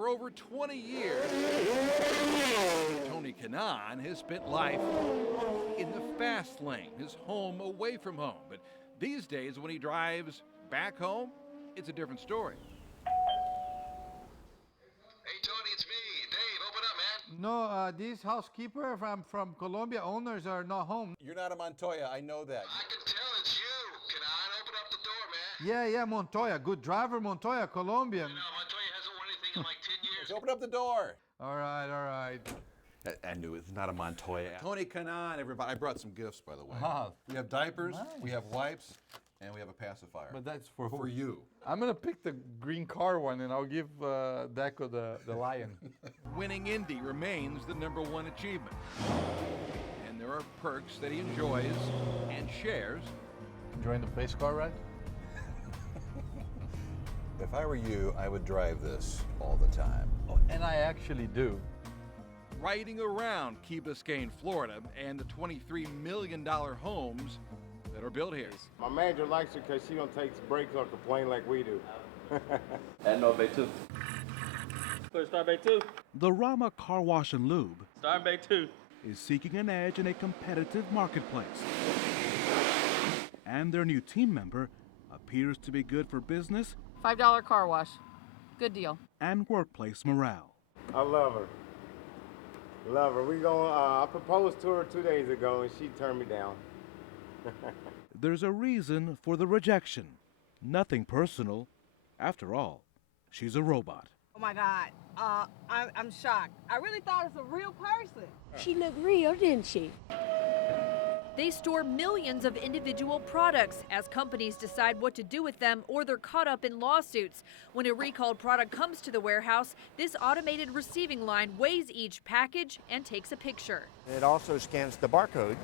For over 20 years, Tony Kanaan has spent life in the fast lane, his home away from home. But these days, when he drives back home, it's a different story. Hey, Tony, it's me. Dave, open up, man. No, this housekeeper from Colombia, owners are not home. You're not a Montoya, I know that. I can tell it's you. Kanaan, open up the door, man. Yeah, Montoya. Good driver, Montoya, Colombian. No, Montoya hasn't won anything in like 10 years. Let's open up the door. All right. I knew it's not a Montoya. Tony Kanaan, everybody. I brought some gifts, by the way. Ah, We have diapers, nice. we have wipes, and we have a pacifier. But that's for For you. I'm gonna pick the green car one, and I'll give Deco the lion. Winning Indy remains the #1 achievement. And there are perks that he enjoys and shares. Enjoying the pace car ride? If I were you, I would drive this all the time. Oh, and I actually do. Riding around Key Biscayne, Florida, and the $23 million homes that are built here. My manager likes her because she don't take breaks or complain like we do. And no bay 2. Start bay 2. The Rama Car Wash and Lube Start bay 2. is seeking an edge in a competitive marketplace. And their new team member appears to be good for business $5 car wash. Good deal. and workplace morale. I love her. Love her. I proposed to her 2 days ago and she turned me down. There's a reason for the rejection. Nothing personal. After all, she's a robot. Oh my God, I'm shocked. I really thought it was a real person. She looked real, didn't she? They store millions of individual products as companies decide what to do with them, or they're caught up in lawsuits. When a recalled product comes to the warehouse, this automated receiving line weighs each package and takes a picture. It also scans the barcode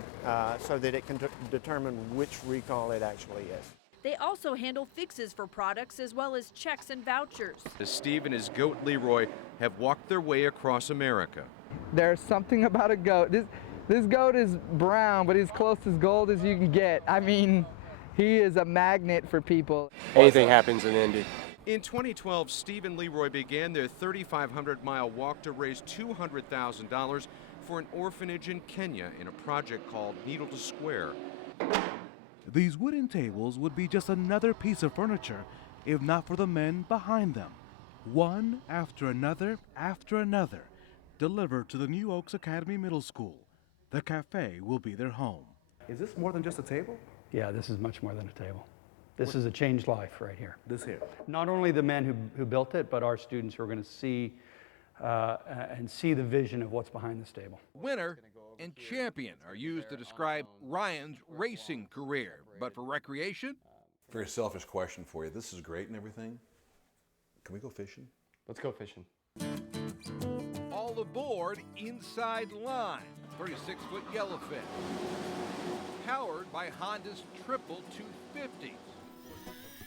so that it can determine which recall it actually is. They also handle fixes for products as well as checks and vouchers. Steve and his goat Leroy have walked their way across America. There's something about a goat. This goat is brown, but he's close as gold as you can get. I mean, he is a magnet for people. Anything happens in Indy. In 2012, Steve and Leroy began their 3,500-mile walk to raise $200,000 for an orphanage in Kenya in a project called Needle to Square. These wooden tables would be just another piece of furniture if not for the men behind them. One after another, delivered to the New Oaks Academy Middle School. The cafe will be their home. Is this more than just a table? Yeah, this is much more than a table. This is a changed life right here. This here. Not only the men who built it, but our students who are going to see the vision of what's behind this table. Winner and champion are used to describe Ryan's racing career, but for recreation? Very selfish question for you. This is great and everything. Can we go fishing? Let's go fishing. All aboard Inside Line, 36-foot yellowfin, powered by Honda's triple 250s.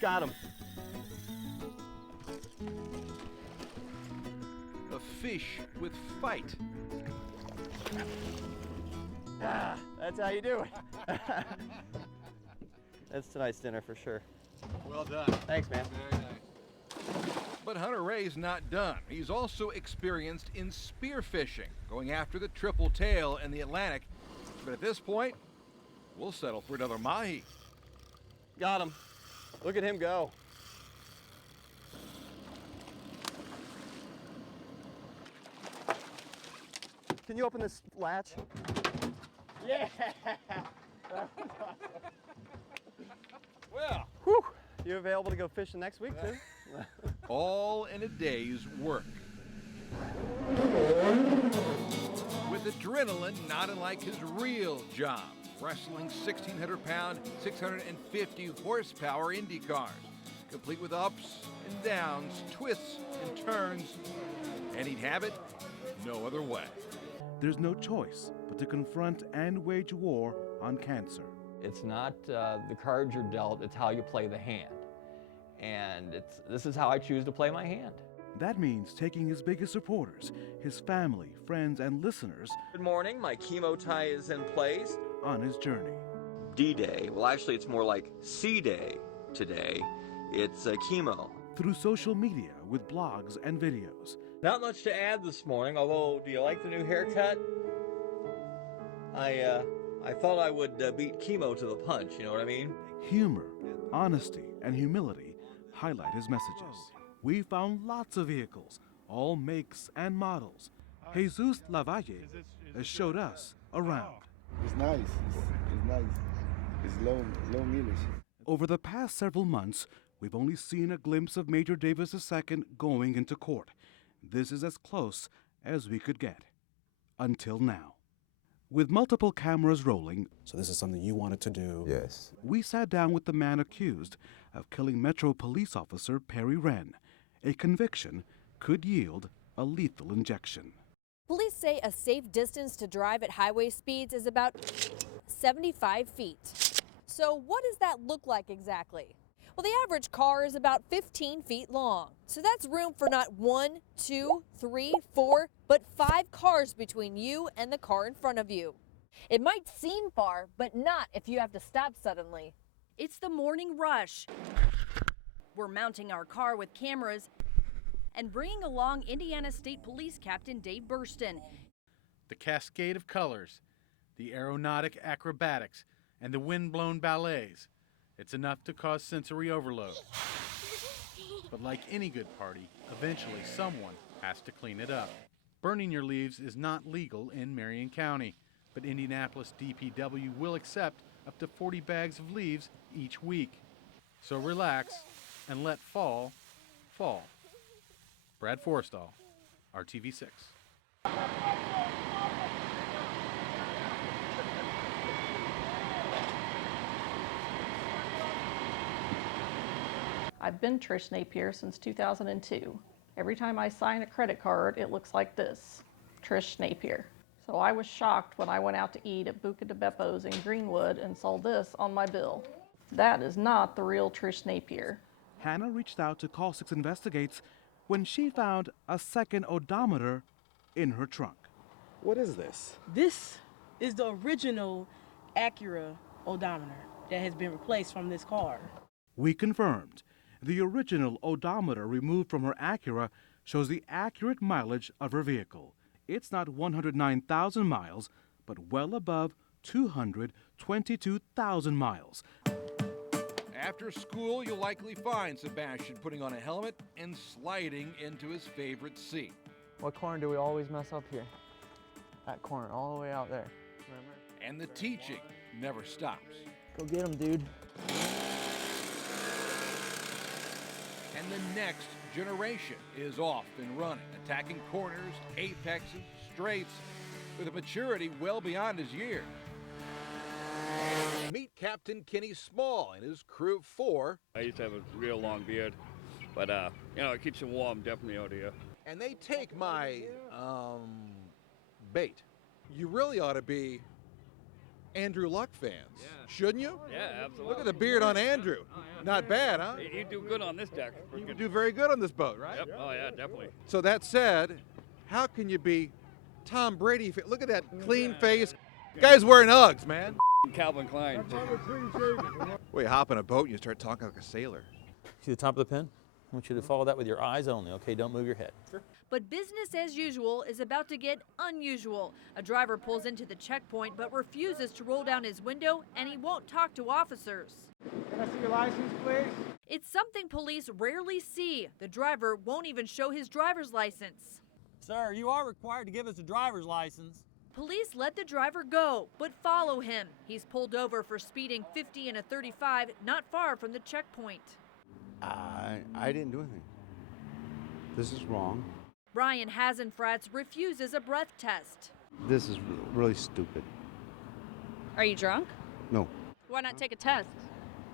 Got him. A fish with fight. That's how you do it. That's tonight's dinner for sure. Well done. Thanks, man. Very nice. But Hunter Ray's not done. He's also experienced in spearfishing, going after the triple tail in the Atlantic. But at this point, we'll settle for another mahi. Got him. Look at him go. Can you open this latch? Yeah. Well, whew. You available to go fishing next week too? all in a day's work. With adrenaline not unlike his real job, wrestling 1,600-pound, 650 horsepower Indy cars, complete with ups and downs, twists and turns, and he'd have it no other way. There's no choice but to confront and wage war on cancer. It's not the cards you're dealt, it's how you play the hand. And this is how I choose to play my hand. That means taking his biggest supporters, his family, friends, and listeners. Good morning, my chemo tie is in place. On his journey. D-Day, well actually it's more like C-Day today. It's chemo. through social media with blogs and videos. Not much to add this morning, although, do you like the new haircut? I thought I would beat chemo to the punch, you know what I mean? Humor, honesty, and humility highlight his messages. We found lots of vehicles, all makes and models. Jesus Lavalle showed us around. It's nice. It's nice. It's low mileage. Over the past several months, we've only seen a glimpse of Major Davis II going into court. This is as close as we could get. Until now. With multiple cameras rolling, so this is something you wanted to do? Yes. We sat down with the man accused of killing Metro Police Officer Perry Wren. A conviction could yield a lethal injection. Police say a safe distance to drive at highway speeds is about 75 feet. So what does that look like exactly? Well, the average car is about 15 feet long. So that's room for not 1, 2, 3, 4, but 5 cars between you and the car in front of you. It might seem far, but not if you have to stop suddenly. It's the morning rush. We're mounting our car with cameras and bringing along Indiana State Police Captain Dave Burston. The cascade of colors, the aeronautic acrobatics, and the wind-blown ballets. It's enough to cause sensory overload. But like any good party, eventually someone has to clean it up. Burning your leaves is not legal in Marion County, but Indianapolis DPW will accept up to 40 bags of leaves each week. So relax and let fall, fall. Brad Forrestall, RTV6. I've been Trish Napier since 2002. Every time I sign a credit card, it looks like this, Trish Napier. So I was shocked when I went out to eat at Buca de Beppo's in Greenwood and saw this on my bill. That is not the real Trish Napier. Hannah reached out to Call 6 Investigates when she found a second odometer in her trunk. What is this? This is the original Acura odometer that has been replaced from this car. We confirmed. The original odometer removed from her Acura shows the accurate mileage of her vehicle. It's not 109,000 miles, but well above 222,000 miles. After school, you'll likely find Sebastian putting on a helmet and sliding into his favorite seat. What corner do we always mess up here? That corner, all the way out there. Remember? And the teaching never stops. Go get him, dude. And the next generation is off and running, attacking corners, apexes, straights, with a maturity well beyond his years. Meet Captain Kenny Small and his crew of 4. I used to have a real long beard, but it keeps him warm definitely out here. And they take my, bait. You really ought to be Andrew Luck fans, shouldn't you? Yeah, absolutely. Look at the beard on Andrew. Not bad, huh? You do good on this deck. You do very good on this boat, right? Yep. Oh, yeah, definitely. So that said, how can you be Tom Brady? Look at that clean face. Guy's wearing Uggs, man. Calvin Klein. Well, you hop on a boat and you start talking like a sailor. See the top of the pin? I want you to follow that with your eyes only, okay? Don't move your head. Sure. But business as usual is about to get unusual. A driver pulls into the checkpoint but refuses to roll down his window, and he won't talk to officers. Can I see your license, please? It's something police rarely see. The driver won't even show his driver's license. Sir, you are required to give us a driver's license. Police let the driver go, but follow him. He's pulled over for speeding 50 in a 35, not far from the checkpoint. I didn't do anything. This is wrong. Brian Hasenfratz refuses a breath test. This is really stupid. Are you drunk? No. Why not take a test?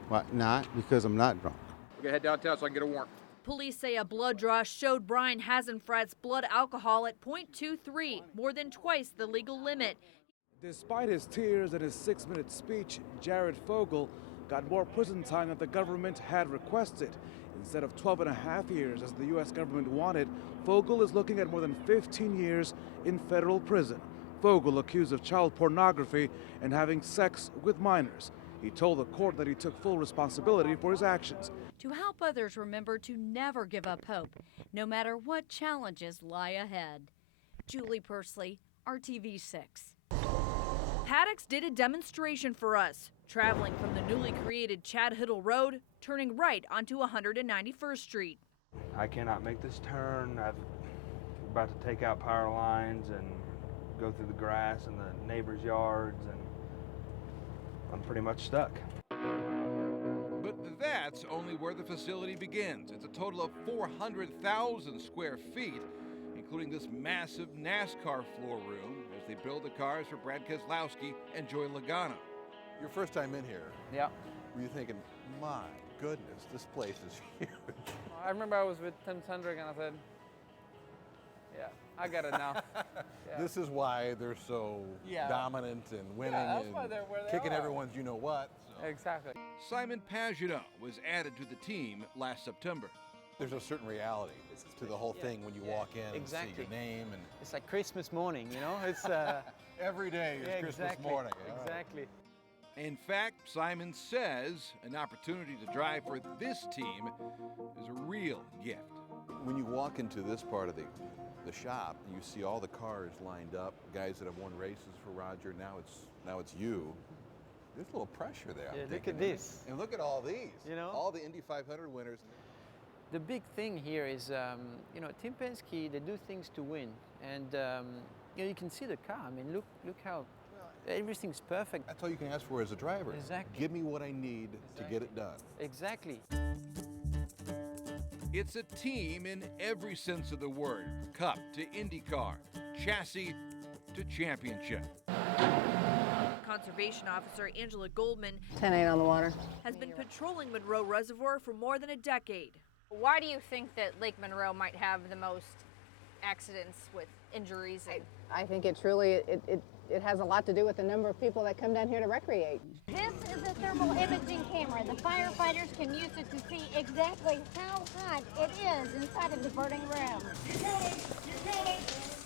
Why not? Because I'm not drunk. We're gonna head downtown so I can get a warrant. Police say a blood draw showed Brian Hasenfratz's blood alcohol at .23, more than twice the legal limit. Despite his tears and his 6-minute speech, Jared Fogle got more prison time than the government had requested. Instead of 12.5 years as the U.S. government wanted, Fogle is looking at more than 15 years in federal prison. Fogle accused of child pornography and having sex with minors. He told the court that he took full responsibility for his actions. To help others remember to never give up hope, no matter what challenges lie ahead. Julie Pursley, RTV6. Paddocks did a demonstration for us, traveling from the newly created Chad Hiddle Road, turning right onto 191st Street. I cannot make this turn. I'm about to take out power lines and go through the grass in the neighbors' yards, and I'm pretty much stuck. But that's only where the facility begins. It's a total of 400,000 square feet, including this massive NASCAR floor room as they build the cars for Brad Keselowski and Joey Logano. Your first time in here. Yeah. Were you thinking, my goodness, this place is huge? I remember I was with Tim Sundrick and I said, yeah, I get it now. Yeah. This is why they're so dominant and winning that's and why they're where they kicking are. everyone's you-know-what. So. Exactly. Simon Pagino was added to the team last September. There's a certain reality to the whole thing when you walk in and see your name. And It's like Christmas morning, you know? It's every day is Christmas morning. Exactly. In fact, Simon says an opportunity to drive for this team is a real gift. When you walk into this part of the shop, you see all the cars lined up, guys that have won races for Roger. Now it's you. There's a little pressure there. Yeah, I'm look thinking. at this. And look at all these. You know? All the Indy 500 winners. The big thing here is, you know, Team Penske, they do things to win. And, you know, you can see the car. I mean, look how everything's perfect. That's all you can ask for as a driver. Exactly. Give me what I need to get it done. Exactly. It's a team in every sense of the word. Cup to IndyCar, chassis to championship. Conservation Officer Angela Goldman 10-8 on the water. has been patrolling Monroe Reservoir for more than a decade. Why do you think that Lake Monroe might have the most accidents with injuries? I think it truly, it has a lot to do with the number of people that come down here to recreate. This is a thermal imaging camera. The firefighters can use it to see exactly how hot it is inside of the burning room.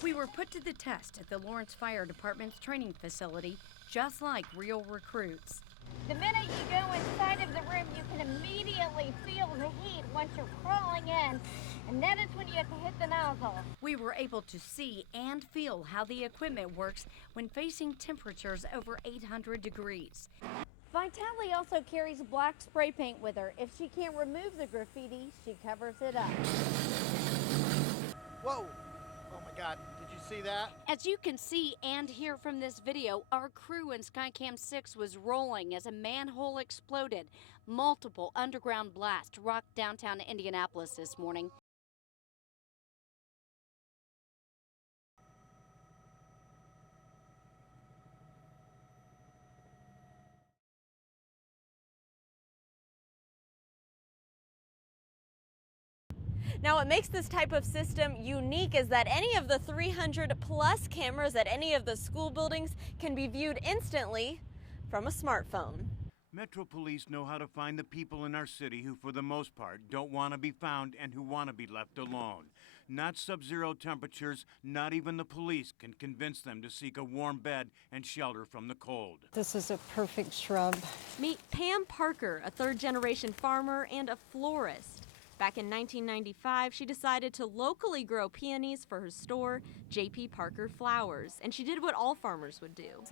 We were put to the test at the Lawrence Fire Department's training facility, just like real recruits. The minute you go inside of the room, you can immediately feel the heat once you're crawling in, and that is when you have to hit the nozzle. We were able to see and feel how the equipment works when facing temperatures over 800 degrees. Vitale also carries black spray paint with her. If she can't remove the graffiti, she covers it up. Whoa! Oh my God, did you see that? As you can see and hear from this video, our crew in Skycam 6 was rolling as a manhole exploded. Multiple underground blasts rocked downtown Indianapolis this morning. Now, what makes this type of system unique is that any of the 300 plus cameras at any of the school buildings can be viewed instantly from a smartphone. Metro Police know how to find the people in our city who, for the most part, don't want to be found and who want to be left alone. Not sub-zero temperatures, not even the police can convince them to seek a warm bed and shelter from the cold. This is a perfect shrub. Meet Pam Parker, a third-generation farmer and a florist. Back in 1995, she decided to locally grow peonies for her store, J.P. Parker Flowers, and she did what all farmers would do.